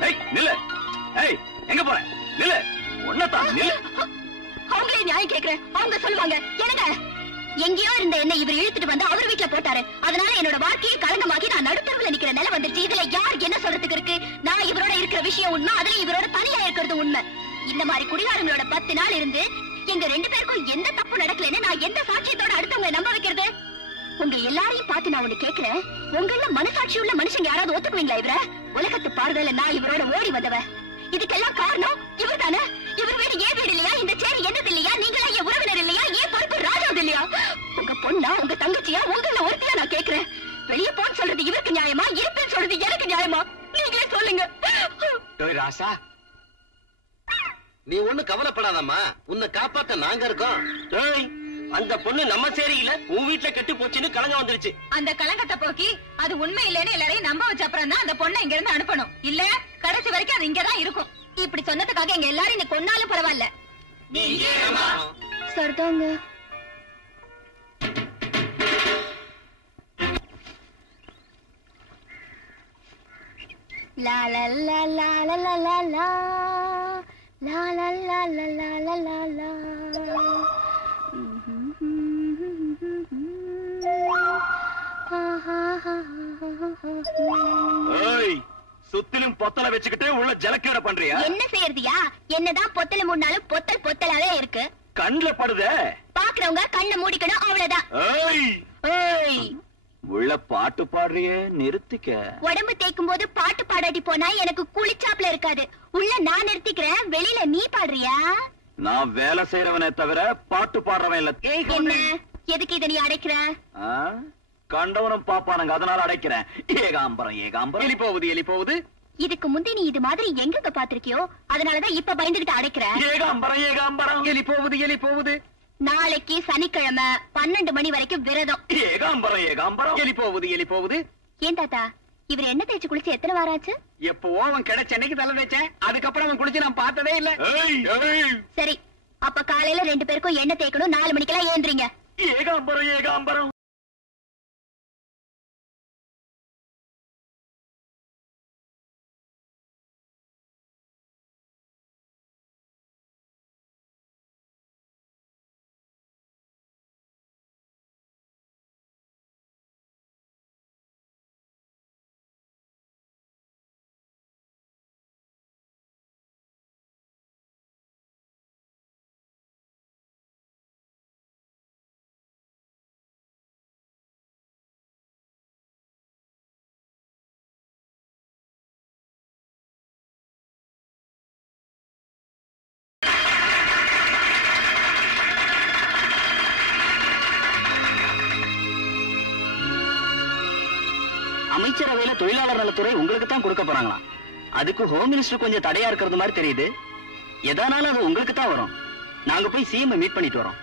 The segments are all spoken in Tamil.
நில்லு. எங்க போற? நில்லு. ஒன்னதான் நில்லு. அவங்களே நியாயம் கேக்குறேன். அவங்க சொல்லுவாங்க என்னங்க எங்கேயோ இருந்த என்ன இவர் இழுத்துட்டு வந்து அவர் வீட்டுல போட்டாரு. அதனால என்னோட வாழ்க்கையை களங்கமாக்கி நான் நடுத்தருவுல நிக்கிற நிலை வந்துருச்சு. இதுல யார் என்ன சொல்றதுக்கு இருக்கு? நான் இவரோட இருக்கிற விஷயம் உண்மை, அதுல இவரோட தனியா இருக்கிறது உண்மை. இந்த மாதிரி குடிகாரங்களோட 10 நாள் இருந்து எங்க 2 பேருக்கும் எந்த தப்பு நடக்கலன்னு நான் எந்த சாட்சியத்தோட அடுத்தவங்க நம்ப வைக்கிறது? உங்க எல்லாரையும் பார்த்து நான் ஒண்ணு கேக்குறேன். உங்கள மனசாட்சி உள்ள மனுஷங்க யாராவது ஒத்துக்குவீங்களா இவர? உலகத்து பார்வையில நான் இவரோட ஓடி வந்தவ. இதுக்கெல்லாம் காரணம் இவர் தானே. இவர் வீடு ஏன் வீடு இல்லையா? இந்த சேரி என்னது இல்லையா? நீங்களா என் உறவினர் இல்லையா? ஏன் பொறுப்பு ராஜாவது இல்லையா? உங்க பொண்ணா உங்க தங்கச்சியா உங்கள ஒருத்தியா நான் கேக்குறேன். வெளியே போன்னு சொல்றது இவருக்கு நியாயமா? இருப்பேன்னு சொல்றது எனக்கு நியாயமா? நீங்களே சொல்லுங்க. ராசா, நீ ஒண்ணு கவலைப்படாதம்மா, உன்னை காப்பாத்த நாங்க இருக்கோம். அந்த பொண்ணு நம்ம சேரியில உன் வீட்டுல கெட்டு போச்சுன்னு கலங்க வந்துருச்சு. அந்த கலங்கத்தை போக்கி அது உண்மை இல்லைன்னு எல்லாரையும் நம்ப வச்ச அப்புறம் தான் அந்த பொண்ணை இங்க இருந்து அனுப்பணும். இல்ல கடைசி வரைக்கும் அது இங்கதான் இருக்கும். இப்படி சொன்னதுக்காக எங்க எல்லாரும் நீ கொன்னாலும் பரவாயில்ல. சரிதாங்க. லா லா லா லா லா லா லா லா லா லா லா லா லா லா லா. சுத்திலும் பொத்தல வச்சுக்கிட்டு உள்ள ஜலக்கேட பண்றியா? என்ன செய்யறதியா? என்னதான் பொத்தல மூடினாலும் பொத்தல் பொத்தலாவே இருக்கு. கண்ணுல படுதே. பாக்குறவங்க கண்ணை மூடிக்கணும், அவ்வளவுதான். உள்ள பாட்டு பாடுறியே, நிறுத்திக்க. உடம்பு தேய்க்கும் போது பாட்டு பாடாட்டி போனா எனக்கு குளிச்சாப்ல இருக்காது. உள்ள நான் நிறுத்திக்கிறேன், வெளியில நீ பாடுறியா? நான் வேலை செய்யறவனே தவிர பாட்டு பாடுறவன் இல்ல. என்ன எதுக்கு இத நீ அடைக்கிற? கண்டவனும் பாப்பானுங்க, அதனால அடைக்கிறேன். ஏகாம்பரம் ஏகாம்பரம். எலி போகுது எலி போகுது. இதுக்கு முந்தி நீ இது மாதிரி எங்க பாத்திருக்கியோ, அதனாலதான் இப்ப பயந்துகிட்டு அடைக்கிற. ஏகாம்பரம் ஏகாம்பரம். எலி போகுது எலி போகுது. நாளைக்கு சனிக்கிழமை 12 மணி வரைக்கும் விரதம். ஏகாம்பரம் ஏகாம்பரம். எலி போகுது எலி போகுது. ஏன் தாத்தா, இவர் என்ன தேய்ச்சு குளிச்சு எத்தனை வாராச்சு? எப்பவோ அவன் கிடைச்ச அன்னைக்கு தலை தேய்ச்சேன். அதுக்கப்புறம் அவன் குளிச்சு நான் பார்த்ததே இல்ல. சரி, அப்ப காலையில 2 பேருக்கும் எண்ணெய் தேய்க்கணும். 4 மணிக்கெல்லாம் ஏந்திரீங்க. ஏகாம்பரம் ஏகாம்பரம். அமைச்சரவையில தொழிலாளர் நலத்துறை உங்களுக்கு தான் கொடுக்க போறாங்களாம். அதுக்கு ஹோம் மினிஸ்டர் கொஞ்சம் தடையா இருக்கிறது மாதிரி தெரியுது. எதனாலும் அது உங்களுக்கு தான் வரும். நாங்க போய் சிஎம் மீட் பண்ணிட்டு வரோம்.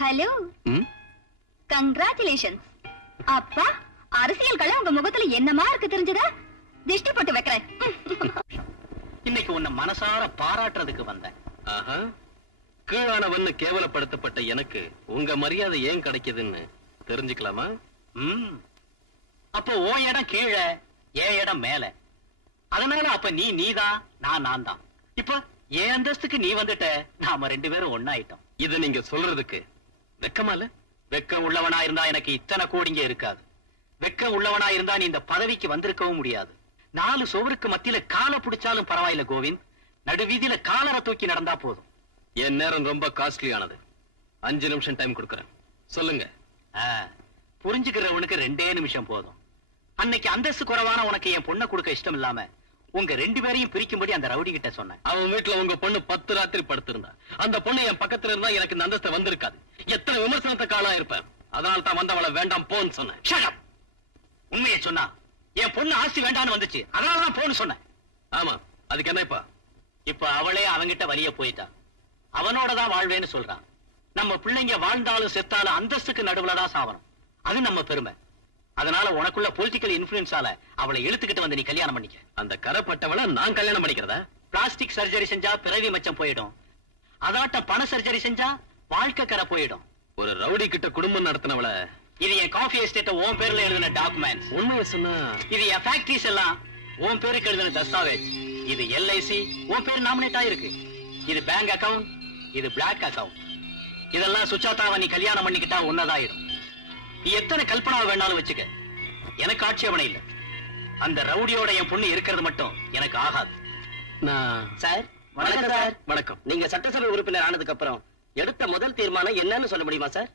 Hello, congratulations. அப்பா, அரசியல் கலை உங்க முகத்துல என்னமா இருக்கு தெரிஞ்சதா? திஷ்டி போட்டு வைக்கிறேன். இன்னைக்கு உன்னை மனசார பாராட்டுறதுக்கு வந்தேன். கீழானவன்னு கேவலப்படுத்தப்பட்ட எனக்கு உங்க மரியாதை ஏன் கிடைக்குதுன்னு தெரிஞ்சுக்கலாமா? அப்போ ஓ இடம் கீழே, ஏன் இடம் மேல. அதனால அப்ப நீதான், நான் தான். இப்ப ஏன் அந்தஸ்துக்கு நீ வந்துட்ட, நாம 2 பேரும் ஒண்ணாயிட்டோம். இத நீங்க சொல்றதுக்கு வெக்கமா இல்ல? வெக்கம் உள்ளவனா இருந்தா எனக்கு இத்தனை கோடிங்க இருக்காது. வெக்கம் உள்ளவனா இருந்தா நீ இந்த பதவிக்கு வந்திருக்கவும் முடியாது. 4 சுவருக்கு மத்தியில காலை பிடிச்சாலும் பரவாயில்ல கோவிந்த், நடுவீதியில காலரை தூக்கி நடந்தா போதும். என் நேரம் ரொம்ப காஸ்ட்லியானது. 5 நிமிஷம் டைம் கொடுக்கறேன், சொல்லுங்க. புரிஞ்சுக்கிறவனுக்கு 2 நிமிஷம் போதும். அன்னைக்கு அந்தஸ்து குறைவான உனக்கு என் பொண்ணை கொடுக்க இஷ்டம் இல்லாம உங்க 2 பேரையும் பிரிக்கும்படி அந்த ரவுடி கிட்ட சொன்னேன். அவன் வீட்டுல உங்க பொண்ணு 10 ராத்திரி படுத்திருந்தா. அந்த பொண்ணு என் பக்கத்துல இருந்தா எனக்கு இந்த அந்தஸ்து வந்திருக்காது. எத்தனை விமர்சனத்தை காலா இருப்பேன். அதனால தான் வந்தவளை வேண்டாம் போன்னு சொன்னேன். உண்மையை சொன்னா என் பொண்ணு ஆஸ்தி வேண்டான்னு வந்துச்சு, அதனாலதான் போன்னு சொன்னேன். ஆமா, அதுக்கு என்ன இப்ப அவளே அவங்கிட்ட வலிய போயிட்டா. அவனோடதான் வாழ்வேன்னு சொல்றான். நம்ம பிள்ளைங்க வாழ்ந்தாலும் செத்தாலும் அந்தஸ்துக்கு நடுவுலதான் சாவணும். அது நம்ம பெருமை. அதனால உனக்குள்ள பொலிட்டிக்கல் இன்ஃபுளுன்ஸால அவளை இழுத்துக்கிட்டு வந்து நீ கல்யாணம் பண்ணிக்க. அந்த கரைப்பட்டவளை நான் கல்யாணம் பண்ணிக்கிறதா? பிளாஸ்டிக் சர்ஜரி செஞ்சா பிறவி மச்சம் போயிடும். அதாட்டம் பண சர்ஜரி செஞ்சா வாழ்க்கை கரை போயிடும். ஒரு ரவுடி கிட்ட குடும்பம் நடத்தினவளை இது என் காஃபி எஸ்டேட் உன் பேர்ல எழுதின டாக்குமெண்ட்ஸ். உண்மையை சொன்னா இது என் ஃபேக்டரிஸ் எல்லாம் உன் பேருக்கு எழுதின தஸ்தாவேஜ். இது எல்ஐசி உன் பேர் நாமினேட் ஆயிருக்கு. இது பேங்க் அக்கவுண்ட், இது பிளாக் அக்கவுண்ட். இதெல்லாம் சுஜாதாவை நீ கல்யாணம் பண்ணிக்கிட்டா உன்னதாயிடும். நீ எத்தனை கல்பனா வேணாலும் வச்சுக்க, எனக்கு ஆட்சேபனை இல்ல. அந்த ரவுடியோட என் பொண்ணு இருக்கிறது மட்டும் எனக்கு ஆகாது. நான் சார் வணக்கம் சார். வணக்கம். நீங்க சட்டசபை உறுப்பினர் ஆனதுக்கு அப்புறம் எடுத்த முதல் தீர்மானம் என்னன்னு சொல்ல முடியுமா சார்?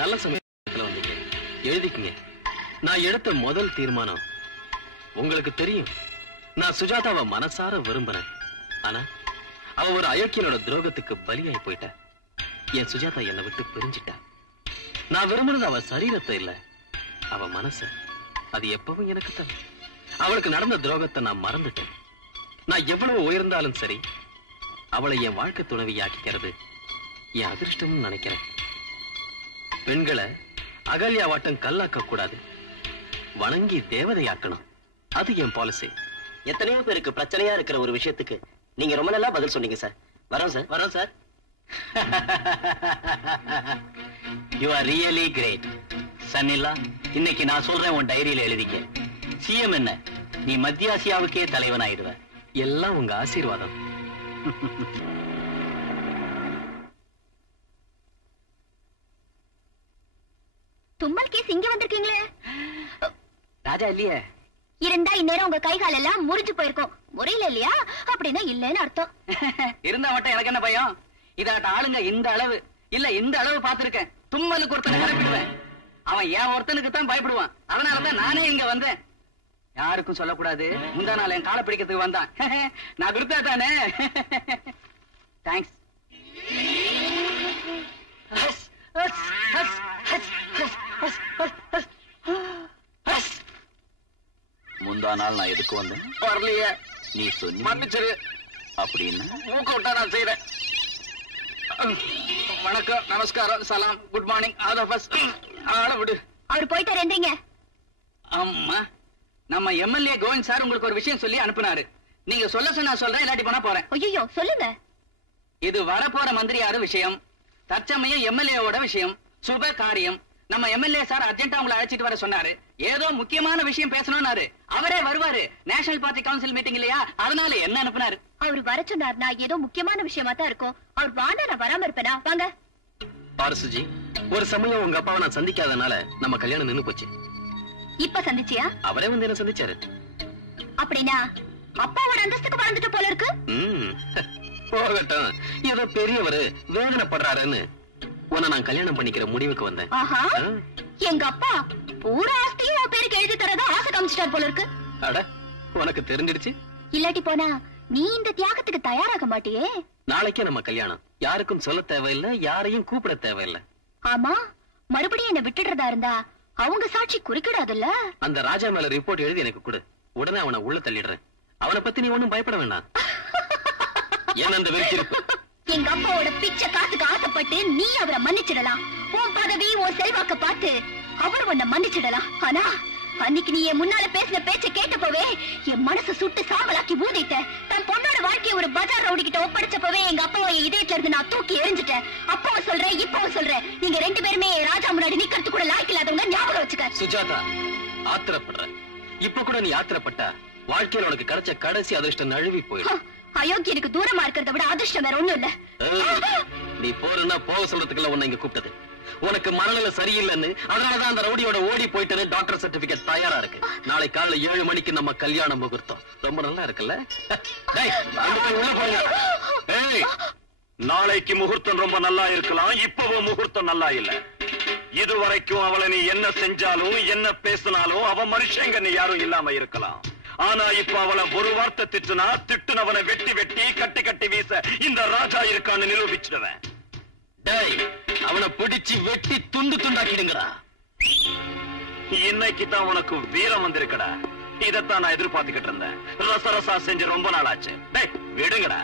நல்ல சமயத்துல வந்தீங்க. எழுதிக்குங்க. நான் எடுத்த முதல் தீர்மானம் உங்களுக்கு தெரியும். நான் சுஜாதாவை மனசார விரும்பினேன். ஆனா அவ ஒரு அயோக்கியனோட துரோகத்துக்கு பலியாகி போயிட்டா. என் சுஜாதா என்னை விட்டு பிரிஞ்சிட்டா. நான் விரும்பினது அவ சரீரத்தை இல்ல, அவ மனச. அது எப்பவும் எனக்கு தான். அவளுக்கு நடந்த துரோகத்தை நான் மறந்துட்டேன். நான் எவ்வளவு உயர்ந்தாலும் சரி, அவளை என் வாழ்க்கை துணைவியாக்கிக்கிறது என் அதிர்ஷ்டம்னு நினைக்கிறேன். பெண்களை அகல்யா வாட்டம் கல்லாக்க கூடாது, வணங்கி தேவதையாக்கணும். அது என் பாலிசி. எத்தனையோ பேருக்கு பிரச்சனையா இருக்கிற ஒரு விஷயத்துக்கு நீங்க ரொம்ப நல்லா பதில் சொன்னீங்க சார். வரோம் சார். வரோம் sir. You are really great. சன்னிலா, இன்னைக்கு நான் சொல்றேன், உன் டைரியில எழுதிக்க. சிஎம் என்ன, நீ மத்திய ஆசியாவுக்கே தலைவனாயிடுவ. எல்லாம் உங்க ஆசீர்வாதம். தும்மல் கேஸ் இங்க வந்திருக்கீங்களே. ராஜா இல்லையே. இருந்தா இந்நேரம் உங்க கை கால் எல்லாம் முறிஞ்சு போயிருக்கும். முறையில இல்லையா அப்படின்னா இல்லன்னு அர்த்தம். இருந்தா மட்டும் எனக்கு என்ன பயம்? இதாட்ட ஆளுங்க இந்த அளவு இல்ல இந்த அளவு பாத்துருக்கேன். தும்மலுக்கு ஒருத்தனை கிளப்பிடுவேன். அவன் ஏன் ஒருத்தனுக்கு தான் பயப்படுவான். அதனாலதான் நானே இங்க வந்தேன். யாருக்கும் சொல்லக்கூடாது. முந்தா நாள் என் காலை பிடிக்கிறதுக்கு வந்தான். நான் கொடுத்தா தானே. தேங்க்ஸ். முந்தா நாள் நான் எதுக்கு வந்தேன்? வரலையே. நீ சொன்ன மன்னிச்சிரு. அப்படின்னா மூக்க விட்டா நான் செய்யறேன். வணக்கம், நமஸ்காரம், சலாம், குட் மார்னிங். ஆள விடு. அவர் போயிட்டாரு. எந்திரிங்க. ஆமா, நம்ம எம்எல்ஏ கோவிந்த் சார் உங்களுக்கு ஒரு விஷயம் சொல்லி அனுப்புனாரு. நீங்க சொல்ல சொன்னா சொல்றேன், இல்லாட்டி போனா போறேன். ஐயோ சொல்லுங்க. இது வரப்போற மந்திரியாரு விஷயம். தற்சமயம் எம்எல்ஏவோட விஷயம். சுப காரியம். நம்ம எம்எல்ஏ சார் அர்ஜென்டா உங்களை அழைச்சிட்டு வர சொன்னாரு. ஏதோ முக்கியமான விஷயம் பேசணும்னாரு. அவரே வருவாரு. நேஷனல் பார்ட்டி கவுன்சில் மீட்டிங் இல்லையா, அதனால என்ன அனுப்புனாரு. அவர் வர சொன்னார்னா ஏதோ முக்கியமான விஷயமா தான் இருக்கும். அவர் வாண்டா நான் வராம இருப்பேனா? வாங்க. பாரசுஜி, ஒரு சமயம் உங்க அப்பாவை நான் சந்திக்காதனால நம்ம கல்யாணம் நின்னு போச்சு. இப்ப சந்திச்சியா? அவரே வந்து என்ன சந்திச்சாரு. அப்படின்னா அப்பாவோட அந்தஸ்துக்கு வளர்ந்துட்டு போல இருக்கு. போகட்டும். ஏதோ பெரியவரு வேதனைப்படுறாருன்னு உன்னை நான் கல்யாணம் பண்ணிக்கிற முடிவுக்கு வந்தேன். ஆஹா, எங்க அப்பா பூரா ஆஸ்தியும் உன் பேருக்கு எழுதி தரதா ஆசை காமிச்சிட்டார் போல இருக்கு. அட, உனக்கு தெரிஞ்சிடுச்சு. இல்லாட்டி போனா நீ இந்த தியாகத்துக்கு தயாராக மாட்டியே. நாளைக்கே நம்ம கல்யாணம். யாருக்கும் சொல்ல தேவையில்லை, யாரையும் கூப்பிட தேவையில்லை. ஆமா, மறுபடியும் என்ன விட்டுடுறதா இருந்தா அவங்க சாட்சி குறிக்கிடாதுல்ல. அந்த ராஜா மேல ரிப்போர்ட் எழுதி எனக்கு கொடு. உடனே அவனை உள்ள தள்ளிடுறேன். அவனை பத்தி நீ ஒண்ணும் பயப்பட வேண்டாம். ஏன் அந்த வெறுப்பு? எங்க அப்பாவோட பிச்சை காசுக்கு ஆசைப்பட்டு நீ அவரை மன்னிச்சிடலாம். உன் பதவி, உன் செல்வாக்க பார்த்து அவர் உன்னை மன்னிச்சிடலாம். ஆனா அன்னைக்கு நீ என் முன்னால பேசின பேச்ச கேட்டப்பவே என் மனசு சுட்டு சாம்பலாக்கி ஊதிட்ட. தன் பொண்ணோட வாழ்க்கையை ஒரு பஜார் ரவுடி கிட்ட ஒப்படைச்சப்பவே எங்க அப்பாவை என் இதயத்துல இருந்து நான் தூக்கி எரிஞ்சிட்டேன். அப்பாவும் சொல்றேன், இப்பவும் சொல்றேன், நீங்க ரெண்டு பேருமே ராஜா முன்னாடி நிக்கிறது கூட லாய்க்கில்லாதவங்க. ஞாபகம் வச்சுக்க. சுஜாதா, ஆத்திரப்படுற. இப்ப கூட நீ ஆத்திரப்பட்டா வாழ்க்கையில உனக்கு கிடைச்ச கடைசி அதிர்ஷ்டம் நழுவி போயிடும். அயோக்கியனுக்கு தூரமா இருக்கிறத விட அதிர்ஷ்டம் வேற ஒண்ணும் இல்ல. நீ போறன்னா போக சொல்றதுக்குள்ள உன்னை இங்க கூப்பிட்டது. உனக்கு மனநிலை சரியில்லைன்னு, அதனாலதான் அந்த ரவுடியோட ஓடி போயிட்டு டாக்டர் சர்டிபிகேட் தயாரா இருக்கு. நாளை காலைல 7 மணிக்கு நம்ம கல்யாண முகூர்த்தம். ரொம்ப நல்லா இருக்குல்ல? உள்ள போங்க. நாளைக்கு முகூர்த்தம் ரொம்ப நல்லா இருக்கலாம். இப்பவும் முகூர்த்தம் நல்லா இல்ல. இதுவரைக்கும் அவளை நீ என்ன செஞ்சாலும் என்ன பேசினாலும் அவ மனுஷங்க நீ யாரும் இல்லாம இருக்கலாம். ஆனா இப்ப அவளை ஒரு வார்த்தை திட்டுனா திட்டுனவனை வெட்டி வெட்டி கட்டி கட்டி வீச இந்த ராஜா இருக்கான்னு நிரூபிச்சிடுவேன். டேய், அவனை பிடிச்சு வெட்டி துண்டு துண்டாக்கிடுங்கடா. இன்னைக்கு தான் உனக்கு வீரம் வந்திருக்கடா. இதத்தான் நான் எதிர்பார்த்துக்கிட்டு இருந்தேன். ரசரசா செஞ்சு ரொம்ப நாள் ஆச்சு. டேய், விடுங்கடா.